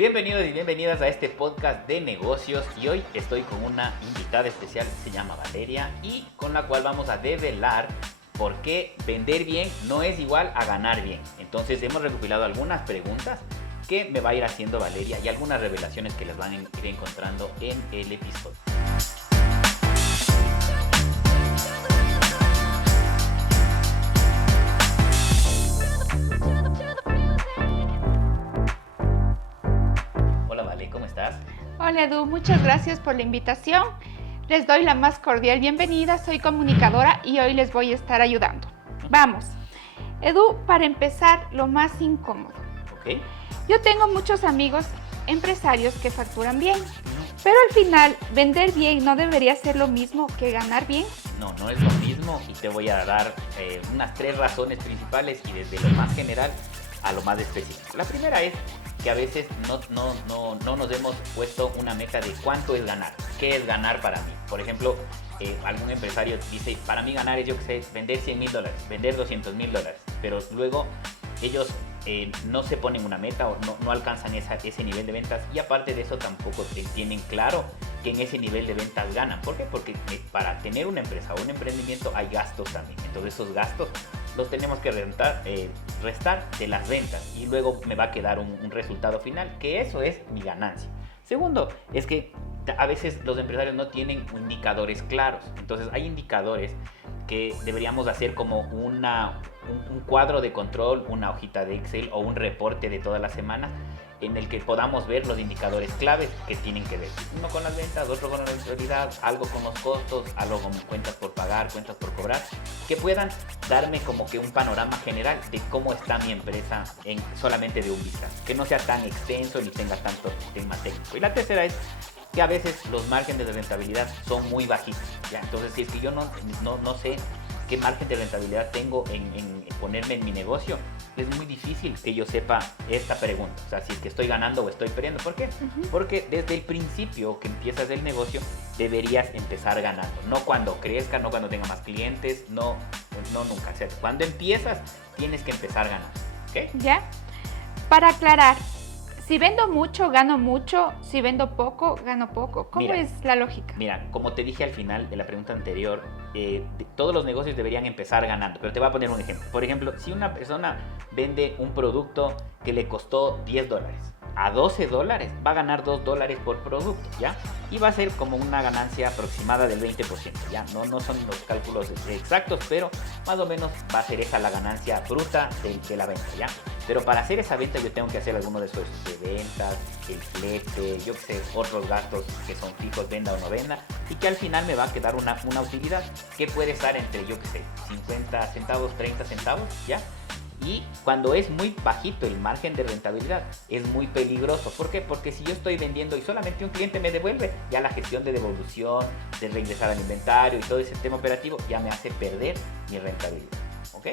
Bienvenidos y bienvenidas a este podcast de negocios y hoy estoy con una invitada especial, se llama Valeria y con la cual vamos a develar por qué vender bien no es igual a ganar bien. Entonces hemos recopilado algunas preguntas que me va a ir haciendo Valeria y algunas revelaciones que las van a ir encontrando en el episodio. Hola Vale, ¿cómo estás? Hola Edu, muchas gracias por la invitación. Les doy la más cordial bienvenida, soy comunicadora y hoy les voy a estar ayudando. Vamos. Edu, para empezar, lo más incómodo. Ok. Yo tengo muchos amigos empresarios que facturan bien, pero al final, vender bien no debería ser lo mismo que ganar bien. No, no es lo mismo y te voy a dar unas 3 razones principales y desde lo más general a lo más específico. La primera es que a veces no nos hemos puesto una meta de cuánto es ganar, qué es ganar para mí. Por ejemplo, algún empresario dice, para mí ganar es, yo que sé, vender $100,000, vender $200,000, pero luego ellos no se ponen una meta o no alcanzan ese nivel de ventas y aparte de eso tampoco tienen claro que en ese nivel de ventas ganan. ¿Por qué? Porque para tener una empresa o un emprendimiento hay gastos también. Entonces esos gastos los tenemos que restar de las ventas y luego me va a quedar un resultado final, que eso es mi ganancia. Segundo, es que a veces los empresarios no tienen indicadores claros. Entonces hay indicadores que deberíamos hacer como un cuadro de control, una hojita de Excel o un reporte de toda la semana en el que podamos ver los indicadores claves que tienen que ver. Uno con las ventas, otro con la rentabilidad, algo con los costos, algo con cuentas por pagar, cuentas por cobrar, que puedan darme como que un panorama general de cómo está mi empresa solamente de un vistazo. Que no sea tan extenso ni tenga tanto tema técnico. Y la tercera es que a veces los márgenes de rentabilidad son muy bajitos, ¿ya? Entonces, si es que yo no sé qué margen de rentabilidad tengo en ponerme en mi negocio, es muy difícil que yo sepa esta pregunta. O sea, si es que estoy ganando o estoy perdiendo. ¿Por qué? Porque desde el principio que empiezas el negocio, deberías empezar ganando. No cuando crezca, no cuando tenga más clientes, no nunca. O sea, cuando empiezas, tienes que empezar ganando. ¿Ok? ¿Ya? Para aclarar, si vendo mucho, gano mucho. Si vendo poco, gano poco. ¿Cómo es la lógica? Mira, como te dije al final de la pregunta anterior, todos los negocios deberían empezar ganando. Pero te voy a poner un ejemplo. Por ejemplo, si una persona vende un producto que le costó $10, a $12 va a ganar $2 por producto, ¿ya? Y va a ser como una ganancia aproximada del 20%, ¿ya? No son los cálculos exactos, pero más o menos va a ser esa la ganancia bruta de la venta, ¿ya? Pero para hacer esa venta yo tengo que hacer algunos de esos de ventas, el flete, yo qué sé, otros gastos que son fijos, venda o no venda, y que al final me va a quedar una utilidad que puede estar entre, yo qué sé, 50 centavos, 30 centavos, ¿ya? Y cuando es muy bajito el margen de rentabilidad, es muy peligroso. ¿Por qué? Porque si yo estoy vendiendo y solamente un cliente me devuelve, ya la gestión de devolución, de reingresar al inventario y todo ese sistema operativo ya me hace perder mi rentabilidad. ¿Ok?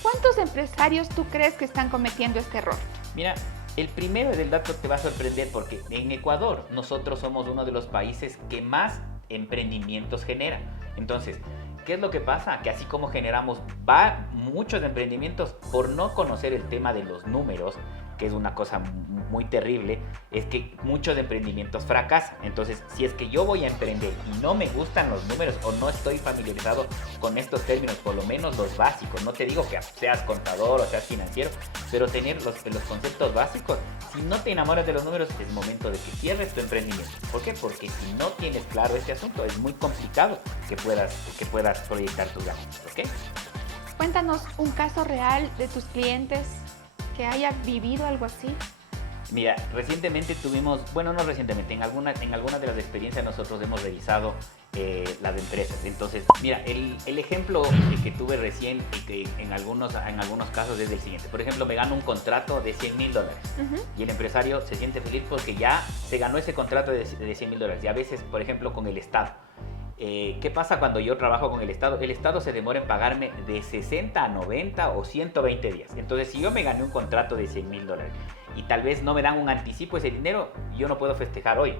¿Cuántos empresarios tú crees que están cometiendo este error? Mira, el primero del dato te va a sorprender porque en Ecuador nosotros somos uno de los países que más emprendimientos genera. Entonces, ¿qué es lo que pasa? Que así como generamos muchos emprendimientos por no conocer el tema de los números, que es una cosa muy terrible, es que muchos emprendimientos fracasan. Entonces, si es que yo voy a emprender y no me gustan los números o no estoy familiarizado con estos términos, por lo menos los básicos, no te digo que seas contador o seas financiero, pero tener los conceptos básicos, si no te enamoras de los números, es momento de que cierres tu emprendimiento. ¿Por qué? Porque si no tienes claro este asunto, es muy complicado que puedas proyectar tus gastos, ¿ok? Cuéntanos un caso real de tus clientes que haya vivido algo así. Mira, recientemente tuvimos, bueno, no recientemente, en algunas de las experiencias nosotros hemos revisado las empresas. Entonces, mira, el ejemplo que tuve recién y que en algunos casos es el siguiente. Por ejemplo, me gano un contrato de $100,000 y el empresario se siente feliz porque ya se ganó ese contrato de $100,000. Y a veces, por ejemplo, con el Estado. ¿Qué pasa cuando yo trabajo con el Estado? El Estado se demora en pagarme de 60 a 90 o 120 días. Entonces, si yo me gané un contrato de $100,000 y tal vez no me dan un anticipo ese dinero, yo no puedo festejar hoy.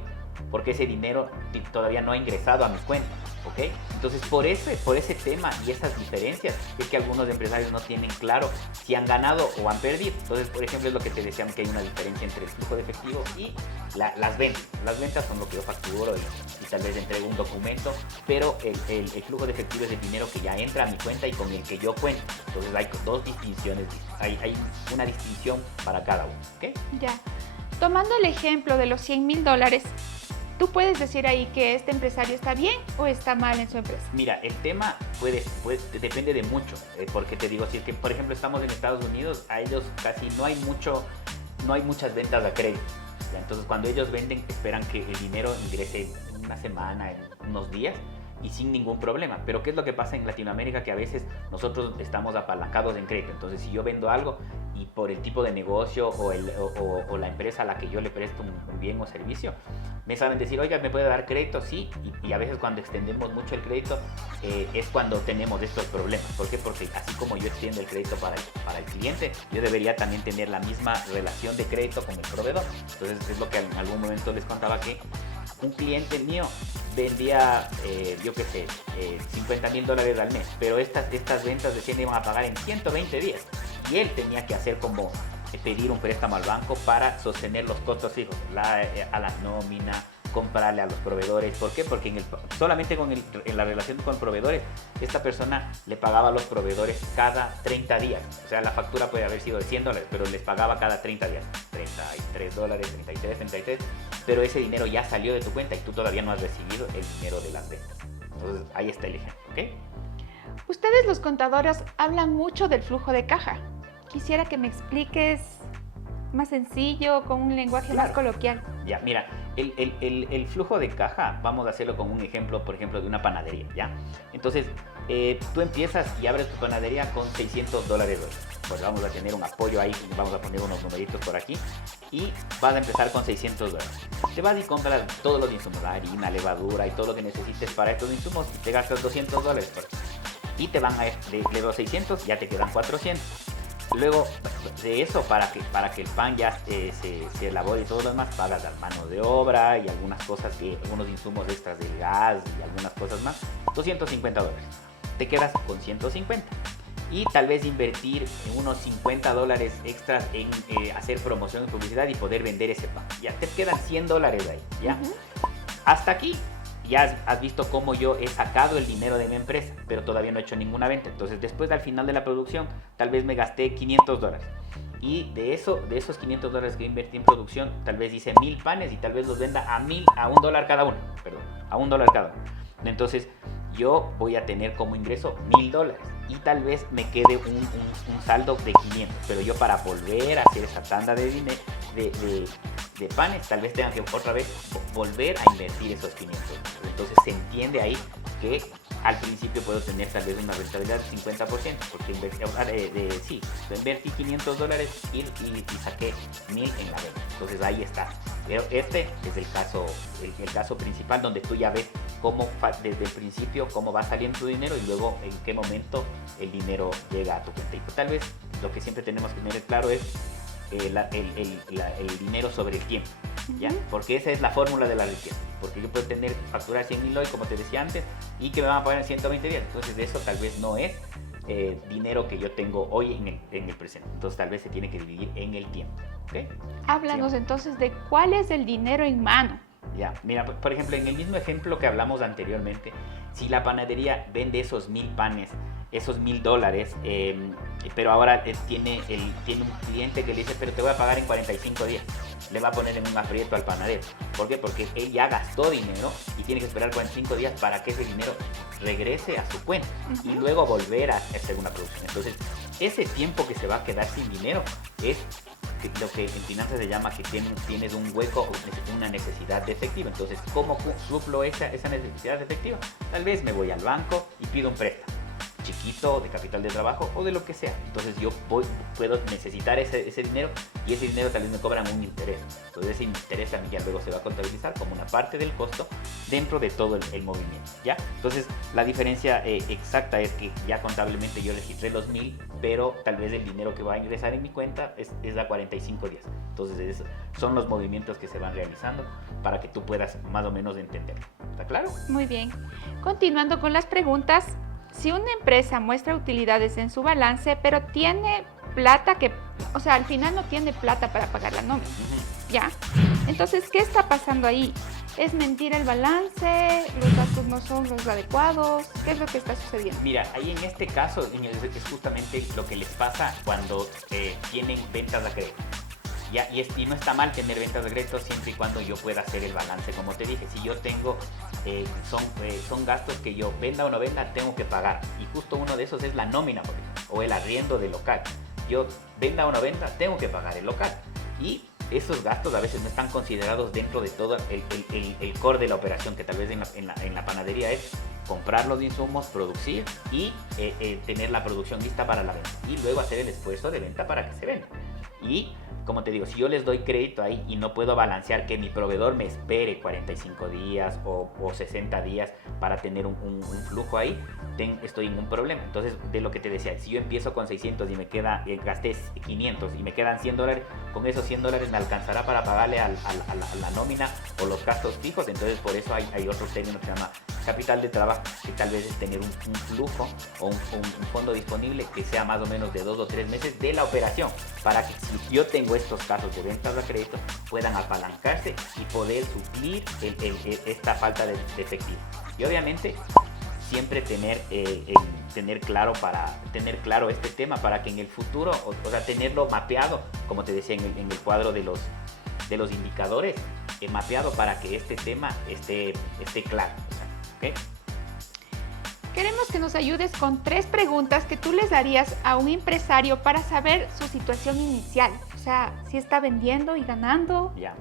porque ese dinero todavía no ha ingresado a mi cuenta, ¿ok? Entonces por ese tema y esas diferencias es que algunos empresarios no tienen claro si han ganado o han perdido. Entonces, por ejemplo, es lo que te decían, que hay una diferencia entre el flujo de efectivo y las ventas. Las ventas son lo que yo facturo y tal vez entrego un documento, pero el flujo de efectivo es el dinero que ya entra a mi cuenta y con el que yo cuento. Entonces hay dos distinciones, hay una distinción para cada uno, ¿ok? Ya. Tomando el ejemplo de los $100,000, ¿tú puedes decir ahí que este empresario está bien o está mal en su empresa? Mira, el tema depende de mucho, porque te digo, si es que por ejemplo estamos en Estados Unidos, a ellos casi no hay muchas ventas a crédito. ¿Ya? Entonces cuando ellos venden esperan que el dinero ingrese en una semana, en unos días, y sin ningún problema. Pero ¿qué es lo que pasa en Latinoamérica? Que a veces nosotros estamos apalancados en crédito. Entonces si yo vendo algo y por el tipo de negocio o la empresa a la que yo le presto un bien o servicio, me saben decir, oiga, ¿me puede dar crédito? Sí, y a veces cuando extendemos mucho el crédito es cuando tenemos estos problemas. ¿Por qué? Porque así como yo extiendo el crédito para el cliente, yo debería también tener la misma relación de crédito con el proveedor. Entonces es lo que en algún momento les contaba, que un cliente mío vendía, yo qué sé, $50,000 al mes, pero estas ventas recién iban a pagar en 120 días y él tenía que hacer como pedir un préstamo al banco para sostener los costos fijos, a la nómina, comprarle a los proveedores. ¿Por qué? Porque solamente en la relación con proveedores, esta persona le pagaba a los proveedores cada 30 días. O sea, la factura puede haber sido de $100, pero les pagaba cada 30 días. $33, 33, pero ese dinero ya salió de tu cuenta y tú todavía no has recibido el dinero de las ventas. Entonces, ahí está el ejemplo, ¿ok? Ustedes los contadores hablan mucho del flujo de caja. Quisiera que me expliques más sencillo, con un lenguaje más coloquial. Ya, mira, el flujo de caja, vamos a hacerlo con un ejemplo, por ejemplo, de una panadería, ¿ya? Entonces, tú empiezas y abres tu panadería con $600. Pues vamos a tener un apoyo ahí, vamos a poner unos numeritos por aquí y vas a empezar con $600. Te vas y compras todos los insumos, la harina, levadura y todo lo que necesites para estos insumos y te gastas $200 por eso. Y te van de los 600 ya te quedan 400. Luego de eso, para que el pan ya se elabore y todo lo demás, pagas la mano de obra y algunas cosas, algunos insumos extras del gas y algunas cosas más, $250. Te quedas con 150. Y tal vez invertir en unos $50 extras en hacer promoción y publicidad y poder vender ese pan. Ya te quedan $100 ahí, ¿ya? Hasta aquí ya has visto cómo yo he sacado el dinero de mi empresa, pero todavía no he hecho ninguna venta. Entonces, después al final de la producción, tal vez me gasté $500. Y de esos $500 que invertí en producción, tal vez hice 1000 panes y tal vez los venda a $1 cada uno. Perdón, a $1 cada uno. Entonces, yo voy a tener como ingreso $1000 y tal vez me quede un saldo de 500. Pero yo, para volver a hacer esa tanda de panes, tal vez tengan que otra vez volver a invertir esos 500. Entonces se entiende ahí que al principio puedo tener tal vez una rentabilidad del 50%, porque invertí $500 y saqué 1000 en la venta. Entonces ahí está. Pero este es el caso principal, donde tú ya ves cómo desde el principio cómo va saliendo tu dinero y luego en qué momento el dinero llega a tu cuenta. Y tal vez lo que siempre tenemos que tener claro es el dinero sobre el tiempo, ¿ya? Porque esa es la fórmula de la riqueza. Porque yo puedo facturar 100,000 hoy, como te decía antes, y que me van a pagar en 120 días. Entonces eso tal vez no es dinero que yo tengo hoy en el presente. Entonces tal vez se tiene que dividir en el tiempo, ¿okay? Háblanos entonces de cuál es el dinero en mano. Ya, mira, por ejemplo, en el mismo ejemplo que hablamos anteriormente, si la panadería vende esos 1000 panes, esos $1000, pero ahora tiene un cliente que le dice, pero te voy a pagar en 45 días. Le va a poner en un aprieto al panadero. ¿Por qué? Porque él ya gastó dinero y tiene que esperar 45 días para que ese dinero regrese a su cuenta y luego volver a hacer una producción. Entonces, ese tiempo que se va a quedar sin dinero es lo que en finanzas se llama que tienes un hueco o una necesidad de efectivo. Entonces, ¿cómo suplo esa necesidad de efectivo? Tal vez me voy al banco y pido un préstamo chiquito, crédito, de capital de trabajo o de lo que sea. Entonces yo puedo necesitar ese dinero y ese dinero tal vez me cobran un interés. Entonces ese interés a mí ya luego se va a contabilizar como una parte del costo dentro de todo el movimiento, ¿ya? Entonces la diferencia exacta es que ya contablemente yo registré los 1000, pero tal vez el dinero que va a ingresar en mi cuenta es a 45 días. Entonces son los movimientos que se van realizando para que tú puedas más o menos entenderlo. ¿Está claro? Muy bien. Continuando con las preguntas, si una empresa muestra utilidades en su balance, pero tiene plata o sea, al final no tiene plata para pagar la nómina, ¿ya? Entonces, ¿qué está pasando ahí? ¿Es mentira el balance? ¿Los datos no son los adecuados? ¿Qué es lo que está sucediendo? Mira, ahí en este caso es justamente lo que les pasa cuando tienen ventas a crédito. Ya, y no está mal tener ventas de crédito siempre y cuando yo pueda hacer el balance, como te dije. Si yo tengo, son gastos que yo venda o no venda, tengo que pagar. Y justo uno de esos es la nómina, por ejemplo, o el arriendo del local. Yo venda o no venda, tengo que pagar el local. Y esos gastos a veces no están considerados dentro de todo el core de la operación, que tal vez en la panadería es comprar los insumos, producir y tener la producción lista para la venta. Y luego hacer el esfuerzo de venta para que se venda. Y como te digo, si yo les doy crédito ahí y no puedo balancear que mi proveedor me espere 45 días o 60 días para tener un flujo ahí, estoy en un problema. Entonces, de lo que te decía, si yo empiezo con 600 y gasté 500 y me quedan $100, con esos $100 me alcanzará para pagarle a la nómina o los gastos fijos. Entonces, por eso hay otro término que se llama capital de trabajo, que tal vez es tener un flujo o un fondo disponible que sea más o menos de 2 o 3 meses de la operación, para que si yo tengo estos casos de ventas a crédito puedan apalancarse y poder suplir esta falta de efectivo. Y obviamente siempre tener claro este tema para que en el futuro, o sea, tenerlo mapeado, como te decía en el cuadro de los indicadores, mapeado para que este tema esté claro. ¿Okay? Queremos que nos ayudes con 3 preguntas que tú les darías a un empresario para saber su situación inicial. O sea, si está vendiendo y ganando. Ya.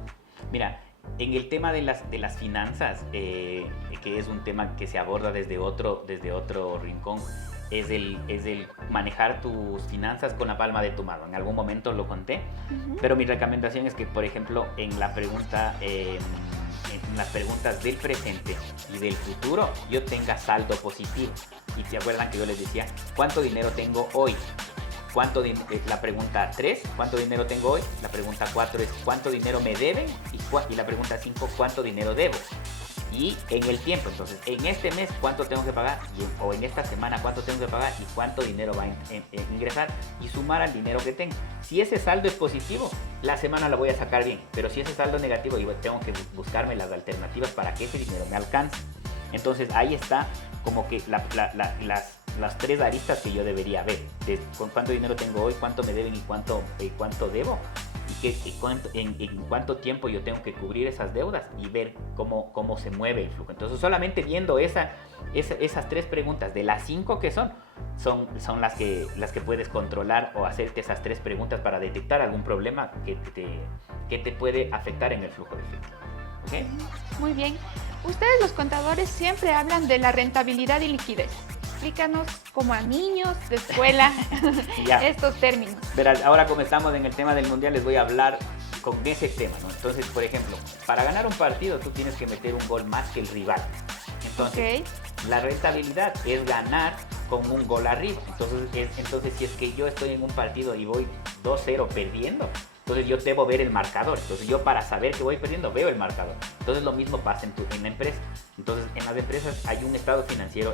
Mira, en el tema de las finanzas, que es un tema que se aborda desde otro rincón, es el manejar tus finanzas con la palma de tu mano. En algún momento lo conté, pero mi recomendación es que, por ejemplo, en las preguntas del presente y del futuro, yo tenga saldo positivo. Y se acuerdan que yo les decía, ¿cuánto dinero tengo hoy? La pregunta 3, ¿cuánto dinero tengo hoy? La pregunta 4 es, ¿cuánto dinero me deben? Y la pregunta 5, ¿cuánto dinero debo? Y en el tiempo, entonces, en este mes, ¿cuánto tengo que pagar? O en esta semana, ¿cuánto tengo que pagar? Y cuánto dinero va a ingresar, y sumar al dinero que tengo. Si ese saldo es positivo, la semana la voy a sacar bien. Pero si ese saldo es negativo, yo tengo que buscarme las alternativas para que ese dinero me alcance. Entonces ahí está como que las 3 aristas que yo debería ver. Con cuánto dinero tengo hoy, cuánto me deben y cuánto debo. Y en cuánto tiempo yo tengo que cubrir esas deudas y ver cómo se mueve el flujo. Entonces, solamente viendo esas 3 preguntas, de las 5 que son las que puedes controlar, o hacerte esas 3 preguntas para detectar algún problema que te puede afectar en el flujo de efectivo. ¿Okay? Muy bien. Ustedes, los contadores, siempre hablan de la rentabilidad y liquidez. Explícanos, como a niños de escuela, estos términos. Verás, ahora como estamos en el tema del mundial, les voy a hablar con ese tema, ¿no? Entonces, por ejemplo, para ganar un partido tú tienes que meter un gol más que el rival. Entonces, la rentabilidad es ganar con un gol arriba. Entonces, si es que yo estoy en un partido y voy 2-0 perdiendo, entonces yo debo ver el marcador. Entonces yo, para saber que voy perdiendo, veo el marcador. Entonces lo mismo pasa en la empresa. Entonces en las empresas hay un estado financiero,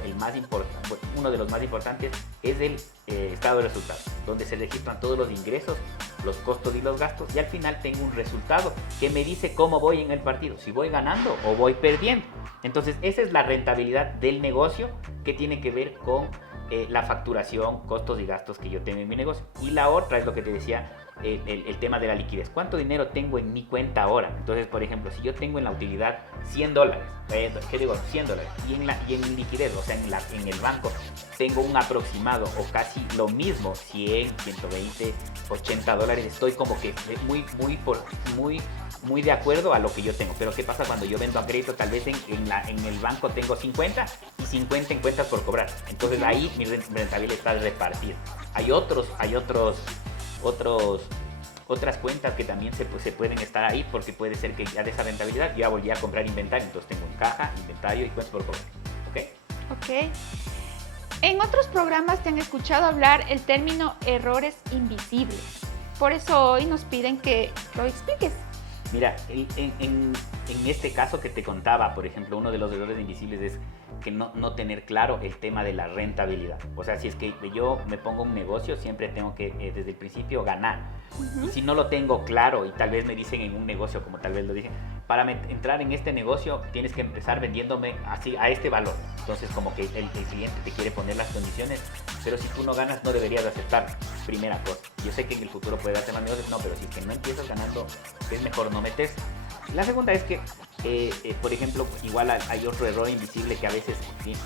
uno de los más importantes es el estado de resultados, donde se registran todos los ingresos, los costos y los gastos, y al final tengo un resultado que me dice cómo voy en el partido, si voy ganando o voy perdiendo. Entonces esa es la rentabilidad del negocio, que tiene que ver con la facturación, costos y gastos que yo tengo en mi negocio. Y la otra es lo que te decía, el tema de la liquidez. ¿Cuánto dinero tengo en mi cuenta ahora? Entonces, por ejemplo, si yo tengo en la utilidad $100, ¿qué digo? $100, y en liquidez, o sea, en el banco, tengo un aproximado o casi lo mismo, 100, 120, $80, estoy como que muy muy de acuerdo a lo que yo tengo. Pero ¿qué pasa cuando yo vendo a crédito? Tal vez en el banco tengo 50 y 50 en cuentas por cobrar. Entonces ahí mi rentabilidad está repartida. Hay otras cuentas que también se pueden estar ahí, porque puede ser que ya de esa rentabilidad ya volví a comprar inventario. Entonces tengo en caja, inventario y cuentas por cobrar. ¿Ok? Ok. En otros programas te han escuchado hablar el término errores invisibles. Por eso hoy nos piden que lo expliques. Mira, en este caso que te contaba, por ejemplo, uno de los errores invisibles es que no tener claro el tema de la rentabilidad. O sea, si es que yo me pongo un negocio, siempre tengo que desde el principio ganar. Y si no lo tengo claro, y tal vez me dicen en un negocio, como tal vez lo dicen, para entrar en este negocio tienes que empezar vendiéndome así a este valor. Entonces como que el cliente te quiere poner las condiciones, pero si tú no ganas no deberías aceptar. Primera cosa. Yo sé que en el futuro puede darte más negocios, no, pero si es que no empiezas ganando, es mejor no metes. La segunda es que, por ejemplo, igual hay otro error invisible que a veces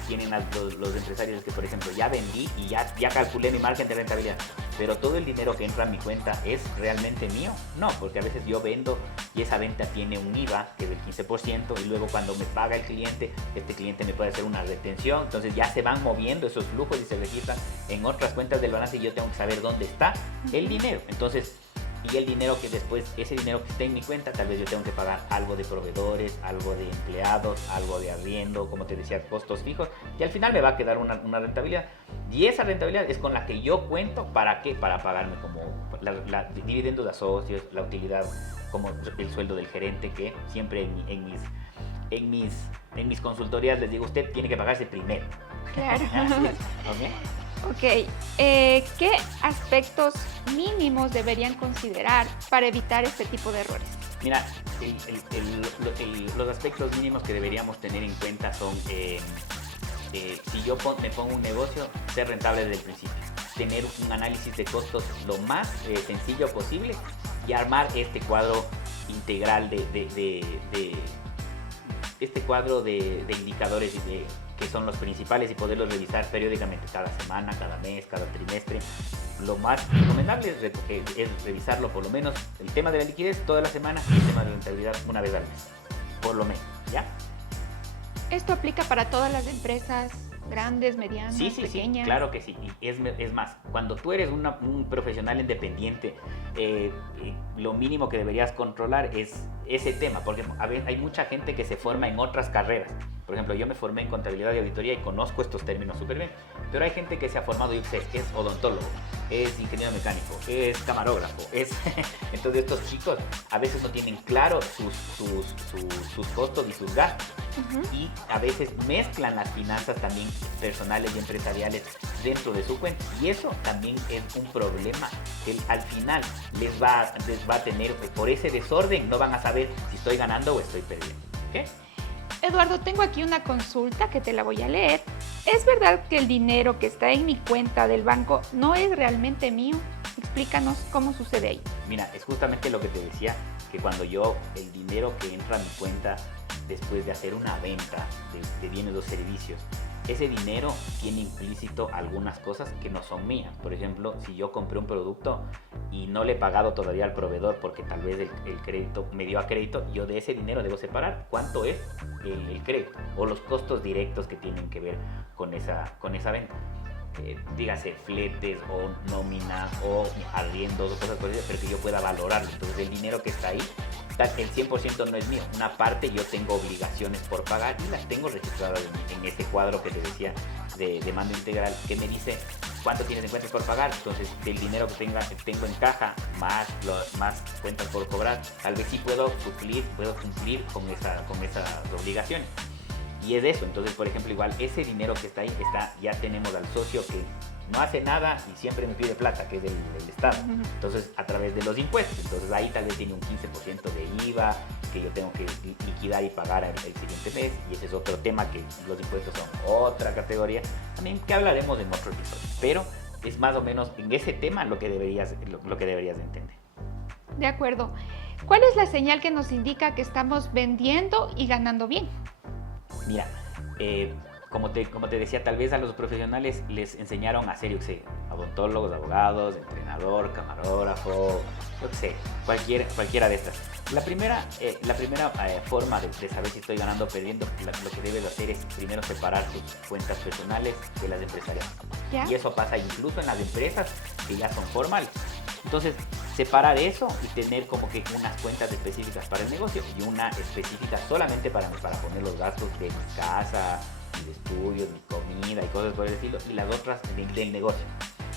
tienen los empresarios, que por ejemplo ya vendí y ya calculé mi margen de rentabilidad, pero todo el dinero que entra a mi cuenta es realmente mío. No, porque a veces yo vendo y esa venta tiene un IVA que es del 15%, y luego cuando me paga el cliente, este cliente me puede hacer una retención. Entonces ya se van moviendo esos flujos y se registran en otras cuentas del balance, y yo tengo que saber dónde está el dinero. Entonces, y el dinero que después, ese dinero que está en mi cuenta, tal vez yo tengo que pagar algo de proveedores, algo de empleados, algo de arriendo, como te decía, costos fijos, y al final me va a quedar una rentabilidad. Y esa rentabilidad es con la que yo cuento. ¿Para qué? Para pagarme como dividendos de socios, la utilidad, como el sueldo del gerente, que siempre en mis consultorías les digo, usted tiene que pagarse primero. Claro. Así es. ¿Okay? Ok, ¿qué aspectos mínimos deberían considerar para evitar este tipo de errores? Mira, los aspectos mínimos que deberíamos tener en cuenta son, si yo me pongo un negocio, ser rentable desde el principio, tener un análisis de costos lo más sencillo posible y armar este cuadro integral este cuadro de indicadores que son los principales, y poderlos revisar periódicamente, cada semana, cada mes, cada trimestre. Lo más recomendable es revisarlo por lo menos el tema de la liquidez toda la semana y el tema de la rentabilidad una vez al mes, por lo menos, ¿ya? ¿Esto aplica para todas las empresas grandes, medianas, pequeñas? Sí, claro que sí. Y es más, cuando tú eres un profesional independiente, lo mínimo que deberías controlar es ese tema, porque hay mucha gente que se forma en otras carreras. Por ejemplo, yo me formé en contabilidad y auditoría y conozco estos términos súper bien, pero hay gente que se ha formado, yo sé, es odontólogo, es ingeniero mecánico, es camarógrafo, entonces estos chicos a veces no tienen claro sus costos y sus gastos, y a veces mezclan las finanzas también personales y empresariales dentro de su cuenta, y eso también es un problema que al final les va a tener. Por ese desorden no van a saber si estoy ganando o estoy perdiendo. ¿Okay? Eduardo, tengo aquí una consulta que te la voy a leer. ¿Es verdad que el dinero que está en mi cuenta del banco no es realmente mío? Explícanos cómo sucede ahí. Mira, es justamente lo que te decía, que cuando el dinero que entra a mi cuenta después de hacer una venta de bienes o servicios, ese dinero tiene implícito algunas cosas que no son mías. Por ejemplo, si yo compré un producto y no le he pagado todavía al proveedor porque tal vez el crédito me dio a crédito, yo de ese dinero debo separar cuánto es el crédito o los costos directos que tienen que ver con esa venta. Dígase fletes o nóminas o arriendos o cosas por eso, pero que yo pueda valorarlo. Entonces el dinero que está ahí, el 100% no es mío. Una parte yo tengo obligaciones por pagar y las tengo registradas en este cuadro que te decía de demanda integral, que me dice cuánto tienes en cuentas por pagar. Entonces del dinero que tengo en caja más cuentas por cobrar, tal vez sí puedo cumplir con esas obligaciones. Y es eso. Entonces, por ejemplo, igual ese dinero que está ahí, ya tenemos al socio que no hace nada y siempre me pide plata, que es el Estado. Entonces, a través de los impuestos. Entonces, ahí tal vez tiene un 15% de IVA que yo tengo que liquidar y pagar el siguiente mes. Y ese es otro tema, que los impuestos son otra categoría, también que hablaremos en otro episodio. Pero es más o menos en ese tema lo que deberías entender. De acuerdo. ¿Cuál es la señal que nos indica que estamos vendiendo y ganando bien? Mira, como te decía, tal vez a los profesionales les enseñaron a hacer, yo qué sé, odontólogos, abogados, entrenador, camarógrafo, yo qué sé, cualquiera de estas. La primera forma de saber si estoy ganando o perdiendo, lo que debes hacer es primero separar tus cuentas personales de las empresariales. ¿Ya? Y eso pasa incluso en las empresas que ya son formales. Entonces, separar eso y tener como que unas cuentas específicas para el negocio y una específica solamente para poner los gastos de mi casa, mis estudios, mi comida y cosas por el estilo, y las otras del negocio.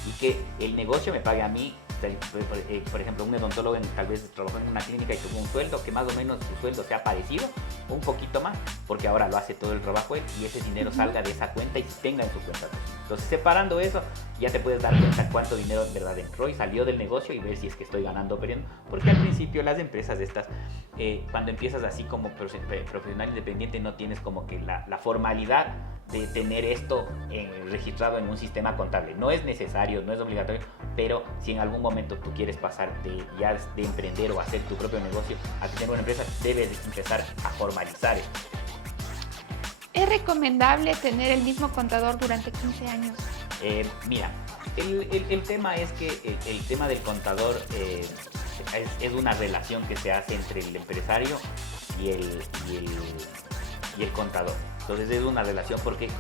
Y que el negocio me pague a mí. Por ejemplo, un odontólogo tal vez trabajó en una clínica y tuvo un sueldo que más o menos su sueldo sea parecido o un poquito más, porque ahora lo hace todo el trabajo él y ese dinero salga de esa cuenta y se tenga en su cuenta. Entonces, separando eso, ya te puedes dar cuenta cuánto dinero en verdad entró y salió del negocio y ver si es que estoy ganando o perdiendo. Porque al principio las empresas estas, cuando empiezas así como profesional independiente, no tienes como que la formalidad de tener esto registrado en un sistema contable. No es necesario, no es obligatorio, pero si en algún momento tú quieres pasar de emprender o hacer tu propio negocio a tener una empresa, debes empezar a formalizar esto. ¿Es recomendable tener el mismo contador durante 15 años? Mira, el tema es que el tema del contador es una relación que se hace entre el empresario y el contador. Entonces es una relación porque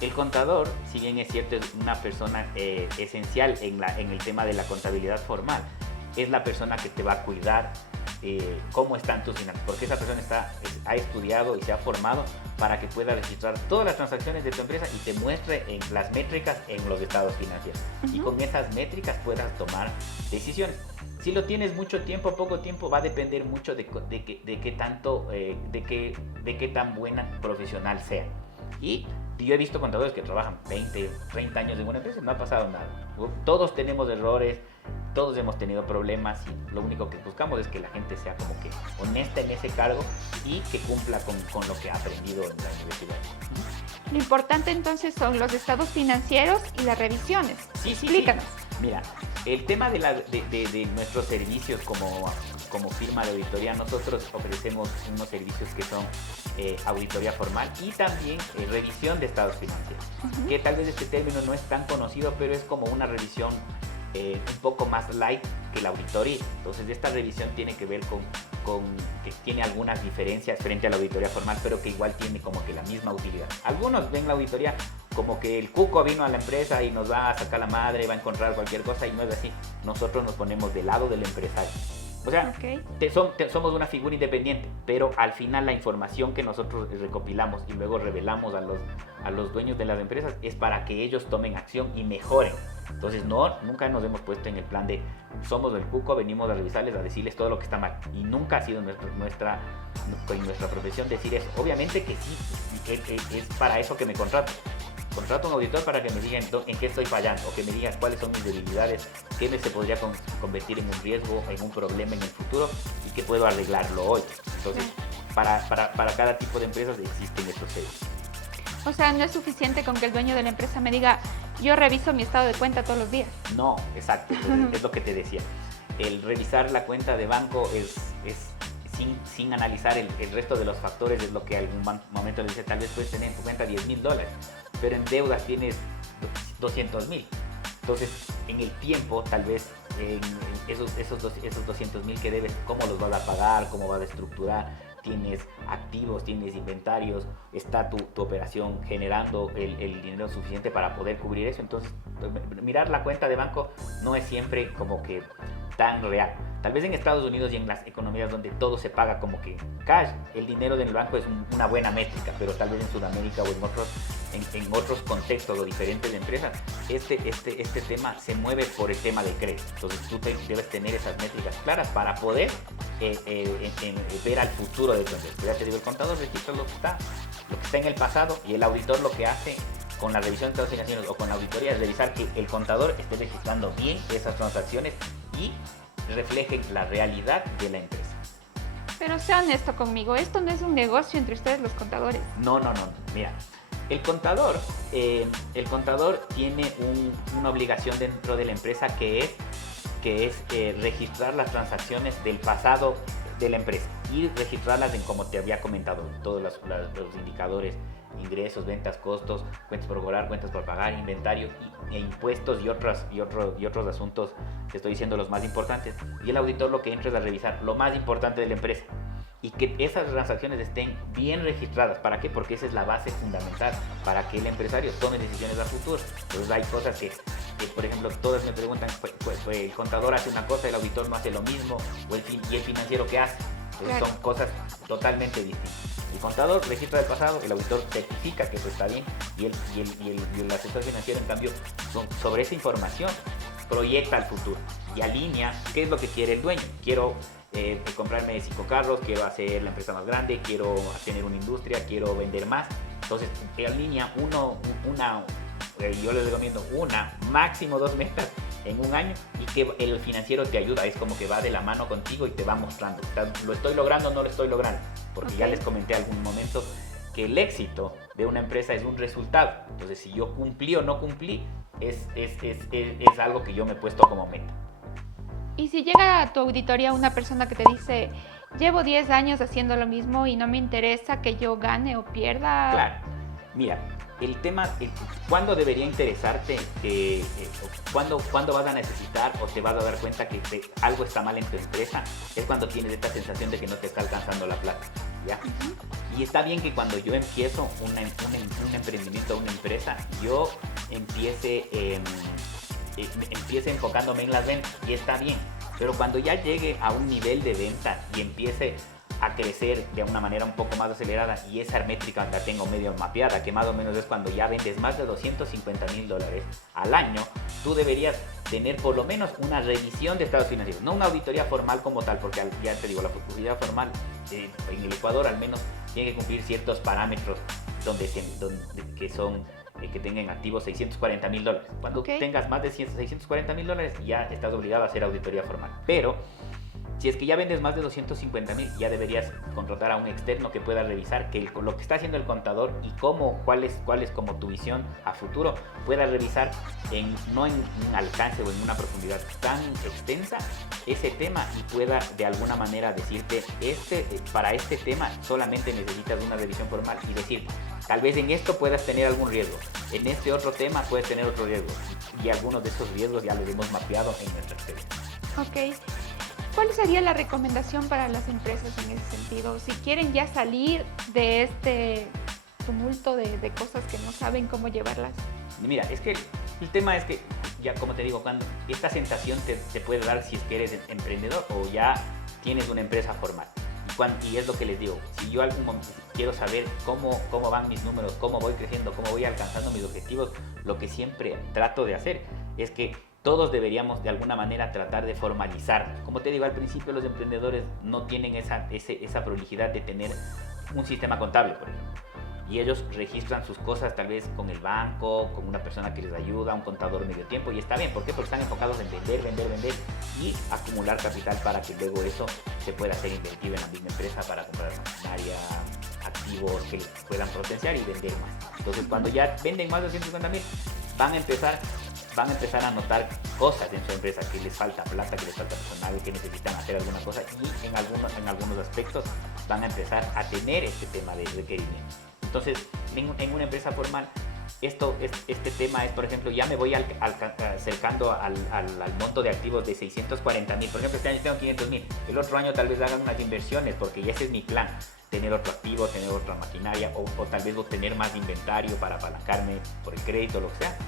el contador, si bien es cierto, es una persona esencial en el tema de la contabilidad formal, es la persona que te va a cuidar cómo están tus finanzas, porque esa persona ha estudiado y se ha formado para que pueda registrar todas las transacciones de tu empresa y te muestre en las métricas en los estados financieros. Y con esas métricas puedas tomar decisiones. Si lo tienes mucho tiempo, poco tiempo, va a depender mucho de qué tan buena profesional sea. Y yo he visto contadores que trabajan 20, 30 años en una empresa y no ha pasado nada. Todos tenemos errores, todos hemos tenido problemas y lo único que buscamos es que la gente sea como que honesta en ese cargo y que cumpla con lo que ha aprendido en la universidad. Lo importante entonces son los estados financieros y las revisiones. Sí, Explícanos. Sí. Mira, el tema de nuestros servicios como firma de auditoría, nosotros ofrecemos unos servicios que son auditoría formal y también revisión de estados financieros. Que tal vez este término no es tan conocido, pero es como una revisión un poco más light que la auditoría. Entonces esta revisión tiene que ver con que tiene algunas diferencias frente a la auditoría formal, pero que igual tiene como que la misma utilidad. Algunos ven la auditoría como que el cuco vino a la empresa y nos va a sacar la madre, va a encontrar cualquier cosa, y no es así. Nosotros nos ponemos del lado del empresario. O sea, somos una figura independiente, pero al final la información que nosotros recopilamos y luego revelamos a los dueños de las empresas es para que ellos tomen acción y mejoren. Entonces nunca nos hemos puesto en el plan de somos del cuco, venimos a revisarles, a decirles todo lo que está mal. Y nunca ha sido nuestra profesión decir eso. Obviamente que sí, es para eso que me contrato. Contrato a un auditor para que me digan en qué estoy fallando, o que me digan cuáles son mis debilidades, qué se podría convertir en un riesgo, en un problema en el futuro y que puedo arreglarlo hoy. Entonces, para cada tipo de empresas existen estos servicios. O sea, no es suficiente con que el dueño de la empresa me diga, yo reviso mi estado de cuenta todos los días. No, exacto, es lo que te decía. El revisar la cuenta de banco es sin analizar el resto de los factores, es lo que algún momento le dice, tal vez puedes tener en tu cuenta $10,000, pero en deudas tienes 200,000. Entonces, en el tiempo, tal vez esos 200,000 que debes, ¿cómo los vas a pagar? ¿Cómo vas a estructurar? Tienes activos, tienes inventarios, está tu operación generando el dinero suficiente para poder cubrir eso. Entonces, mirar la cuenta de banco no es siempre como que tan real. Tal vez en Estados Unidos y en las economías donde todo se paga como que cash, el dinero del banco es una buena métrica, pero tal vez en Sudamérica o en otros contextos o diferentes empresas, este tema se mueve por el tema de crédito. Entonces tú debes tener esas métricas claras para poder ver al futuro de tu empresa. Ya te digo, el contador registra lo que está en el pasado, y el auditor lo que hace con la revisión de estados financieros o con la auditoría es revisar que el contador esté registrando bien esas transacciones y reflejen la realidad de la empresa. Pero sea honesto conmigo, esto no es un negocio entre ustedes los contadores. No. Mira, el contador tiene una obligación dentro de la empresa que es registrar las transacciones del pasado de la empresa y registrarlas en, como te había comentado, todos los indicadores ingresos, ventas, costos, cuentas por cobrar, cuentas por pagar, inventario e impuestos y otros asuntos, te estoy diciendo los más importantes. Y el auditor lo que entra es a revisar lo más importante de la empresa y que esas transacciones estén bien registradas. ¿Para qué? Porque esa es la base fundamental para que el empresario tome decisiones a futuro. Entonces hay cosas que por ejemplo, todos me preguntan, el contador hace una cosa, el auditor no hace lo mismo, y el financiero ¿qué hace? Entonces son cosas totalmente distintas. El contador registra el pasado, el auditor certifica que eso está bien, y el asesor financiero, en cambio, sobre esa información proyecta al futuro y alinea qué es lo que quiere el dueño. Quiero comprarme 5 carros, quiero hacer la empresa más grande, quiero tener una industria, quiero vender más. Entonces, alinea yo les recomiendo máximo 2 metas en un año, y que el financiero te ayuda, es como que va de la mano contigo y te va mostrando, ¿lo estoy logrando o no lo estoy logrando? Porque ya les comenté algún momento que el éxito de una empresa es un resultado. Entonces, si yo cumplí o no cumplí, es algo que yo me he puesto como meta. Y si llega a tu auditoría una persona que te dice, llevo 10 años haciendo lo mismo y no me interesa que yo gane o pierda. Claro, mira, el tema, ¿cuándo debería interesarte? ¿Cuándo vas a necesitar o te vas a dar cuenta que algo está mal en tu empresa? Es cuando tienes esta sensación de que no te está alcanzando la plata, ¿ya? Y está bien que cuando yo empiezo un emprendimiento, una empresa, yo empiece enfocándome en las ventas, y está bien. Pero cuando ya llegue a un nivel de venta y empiece a crecer de una manera un poco más acelerada, y esa métrica la tengo medio mapeada, que más o menos es cuando ya vendes más de $250,000 al año, tú deberías tener por lo menos una revisión de estados financieros, no una auditoría formal como tal, porque ya te digo, la auditoría formal en el Ecuador al menos tiene que cumplir ciertos parámetros que tengan activos $640,000. Cuando tengas más de $640,000 ya estás obligado a hacer auditoría formal. Pero si es que ya vendes más de 250,000, ya deberías contratar a un externo que pueda revisar que lo que está haciendo el contador y cuál es como tu visión a futuro, pueda revisar no en un alcance o en una profundidad tan extensa ese tema, y pueda de alguna manera decirte, para este tema solamente necesitas una revisión formal, y decir, tal vez en esto puedas tener algún riesgo, en este otro tema puedes tener otro riesgo, y algunos de esos riesgos ya los hemos mapeado en nuestra experiencia. Ok. ¿Cuál sería la recomendación para las empresas en ese sentido? Si quieren ya salir de este tumulto de cosas que no saben cómo llevarlas. Mira, es que el tema es que, ya como te digo, cuando esta sensación te puede dar si es que eres emprendedor o ya tienes una empresa formal. Y es lo que les digo, si yo algún momento quiero saber cómo van mis números, cómo voy creciendo, cómo voy alcanzando mis objetivos, lo que siempre trato de hacer es que todos deberíamos de alguna manera tratar de formalizar. Como te digo, al principio los emprendedores no tienen esa prolijidad de tener un sistema contable, por ejemplo. Y ellos registran sus cosas tal vez con el banco, con una persona que les ayuda, un contador medio tiempo, y está bien. ¿Por qué? Porque están enfocados en vender y acumular capital para que luego eso se pueda hacer invertido en la misma empresa para comprar maquinaria, activos que les puedan potenciar y vender más. Entonces, cuando ya venden más de 250,000, van a empezar a notar cosas en su empresa, que les falta plata, que les falta personal, que necesitan hacer alguna cosa, y en algunos aspectos van a empezar a tener este tema de requerimientos. Entonces, en una empresa formal, este tema es, por ejemplo, ya me voy acercando al monto de activos de 640,000. Por ejemplo, este año tengo 500,000. El otro año tal vez hagan unas inversiones, porque ya ese es mi plan. Tener otro activo, tener otra maquinaria, o tal vez obtener más inventario para apalancarme por el crédito, lo que sea.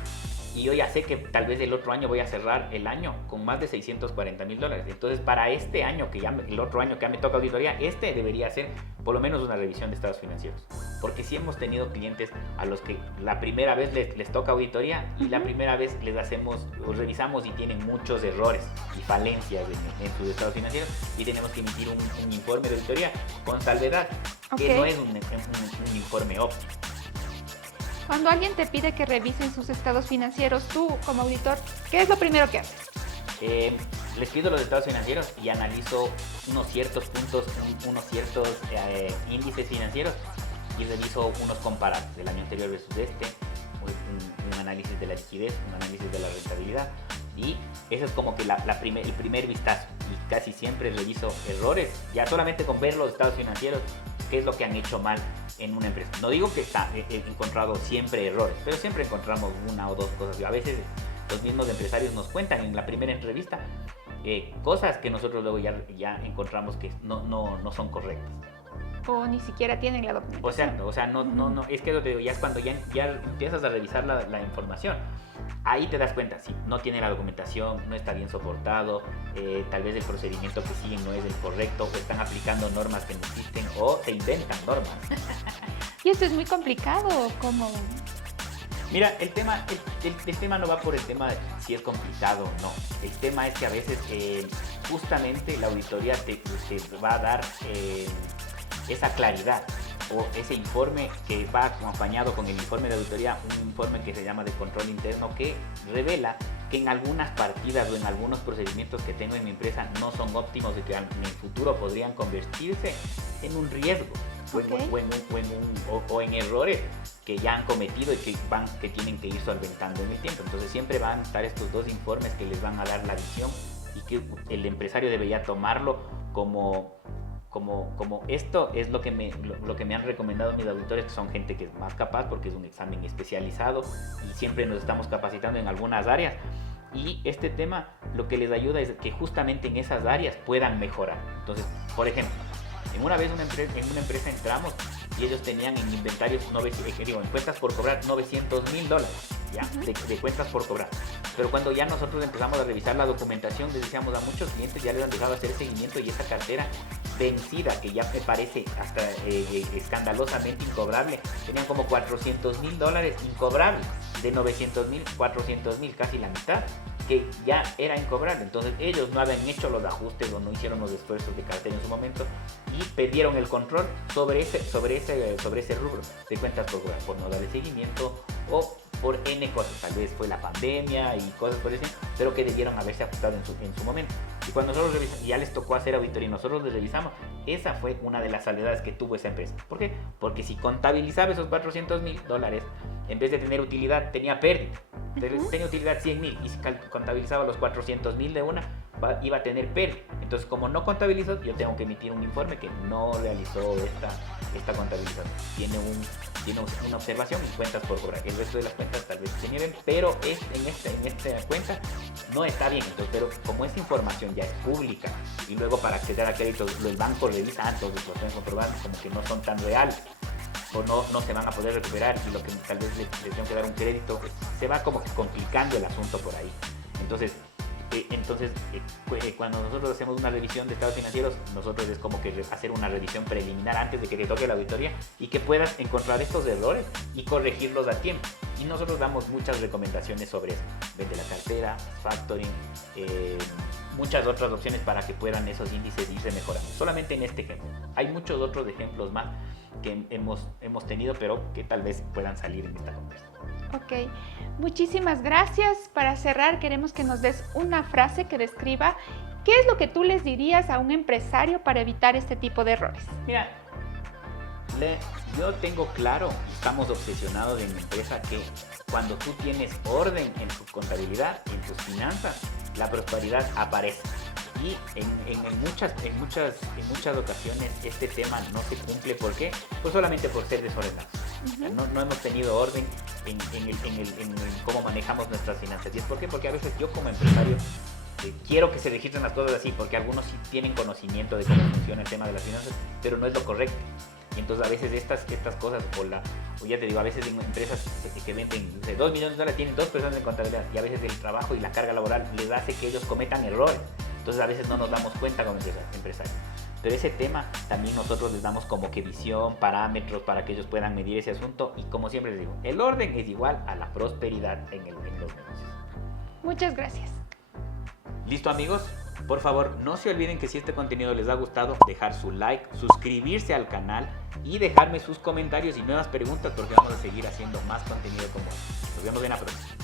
Y yo ya sé que tal vez el otro año voy a cerrar el año con más de $640,000. Entonces, para este año, el otro año que ya me toca auditoría, debería ser por lo menos una revisión de estados financieros. Porque sí hemos tenido clientes a los que la primera vez les toca auditoría, y la primera vez revisamos y tienen muchos errores y falencias en sus estados financieros, y tenemos que emitir un informe de auditoría con salvedad, que no es un informe óptimo. Cuando alguien te pide que revisen sus estados financieros, tú como auditor, ¿qué es lo primero que haces? Les pido los estados financieros y analizo unos ciertos puntos, unos ciertos índices financieros, y reviso unos comparados del año anterior versus un análisis de la liquidez, un análisis de la rentabilidad, y eso es como que el primer vistazo. Y casi siempre reviso errores, ya solamente con ver los estados financieros qué es lo que han hecho mal en una empresa. No digo que he encontrado siempre errores, pero siempre encontramos una o dos cosas. A veces los mismos empresarios nos cuentan en la primera entrevista cosas que nosotros luego ya encontramos que no son correctas. O ni siquiera tienen la documentación. O sea, no, es que te digo, ya es cuando ya empiezas a revisar la información. Ahí te das cuenta, si no tiene la documentación, no está bien soportado, tal vez el procedimiento que siguen no es el correcto, o están aplicando normas que no existen, o se inventan normas. Y esto es muy complicado, ¿cómo? Mira, el tema no va por el tema de si es complicado o no. El tema es que a veces justamente la auditoría te va a dar esa claridad, o ese informe que va acompañado con el informe de auditoría, un informe que se llama de control interno, que revela que en algunas partidas o en algunos procedimientos que tengo en mi empresa no son óptimos y que en el futuro podrían convertirse en un riesgo, Okay. o en errores que ya han cometido y que tienen que ir solventando en el tiempo. Entonces siempre van a estar estos dos informes que les van a dar la visión y que el empresario debería tomarlo como esto es lo que me han recomendado mis auditores, que son gente que es más capaz porque es un examen especializado y siempre nos estamos capacitando en algunas áreas. Y este tema lo que les ayuda es que justamente en esas áreas puedan mejorar. Entonces, por ejemplo, en una empresa entramos y ellos tenían en inventarios, en cuentas por cobrar $900,000, ¿ya? De cuentas por cobrar. Pero cuando ya nosotros empezamos a revisar la documentación, les decíamos a muchos clientes, ya les han dejado hacer seguimiento y esa cartera vencida, que ya me parece hasta escandalosamente incobrable, tenían como $400,000 incobrables, de 900,000, 400,000, casi la mitad, que ya era incobrable. Entonces ellos no habían hecho los ajustes o no hicieron los esfuerzos de cartera en su momento y perdieron el control sobre ese rubro de cuentas por no darle seguimiento o por N cosas. Tal vez fue la pandemia y cosas por eso, pero que debieron haberse ajustado en su momento. Y cuando nosotros revisamos, ya les tocó hacer auditoría y nosotros les revisamos, esa fue una de las salvedades que tuvo esa empresa. ¿Por qué? Porque si contabilizaba esos $400,000, en vez de tener utilidad, tenía pérdida. Tenía utilidad 100,000 y si contabilizaba los 400,000 de una, iba a tener pérdida. Entonces, como no contabilizó, yo tengo que emitir un informe que no realizó esta contabilización. Tiene una observación y cuentas por cobrar. El resto de las cuentas tal vez se nieguen, pero en esta cuenta no está bien. Entonces, pero como esa información ya es pública y luego para acceder a créditos el banco revisa, entonces lo pueden comprobar como que no son tan reales o no se van a poder recuperar y lo que tal vez les tengo que dar un crédito, se va como que complicando el asunto por ahí. Entonces, cuando nosotros hacemos una revisión de estados financieros, nosotros es como que hacer una revisión preliminar antes de que te toque la auditoría y que puedas encontrar estos errores y corregirlos a tiempo. Y nosotros damos muchas recomendaciones sobre eso. Vende la cartera, factoring, muchas otras opciones para que puedan esos índices irse mejorando. Solamente en este ejemplo. Hay muchos otros ejemplos más que hemos tenido, pero que tal vez puedan salir en esta conversación. Ok, muchísimas gracias. Para cerrar, queremos que nos des una frase que describa qué es lo que tú les dirías a un empresario para evitar este tipo de errores. Mira, yo tengo claro, estamos obsesionados en mi empresa, que cuando tú tienes orden en tu contabilidad, en tus finanzas, la prosperidad aparece. Y en muchas ocasiones este tema no se cumple. ¿Por qué? Pues solamente por ser desordenados. No hemos tenido orden en cómo manejamos nuestras finanzas. ¿Y es por qué? Porque a veces yo como empresario quiero que se registren las cosas así, porque algunos sí tienen conocimiento de cómo funciona el tema de las finanzas, pero no es lo correcto. Y entonces a veces estas cosas, o ya te digo, a veces en empresas que venden de $2 millones tienen 2 personas en contabilidad y a veces el trabajo y la carga laboral les hace que ellos cometan errores. Entonces a veces no nos damos cuenta como empresarios. Pero ese tema también nosotros les damos como que visión, parámetros para que ellos puedan medir ese asunto. Y como siempre les digo, el orden es igual a la prosperidad en los negocios. Muchas gracias. ¿Listo, amigos? Por favor, no se olviden que si este contenido les ha gustado, dejar su like, suscribirse al canal y dejarme sus comentarios y nuevas preguntas porque vamos a seguir haciendo más contenido como este. Nos vemos en la próxima.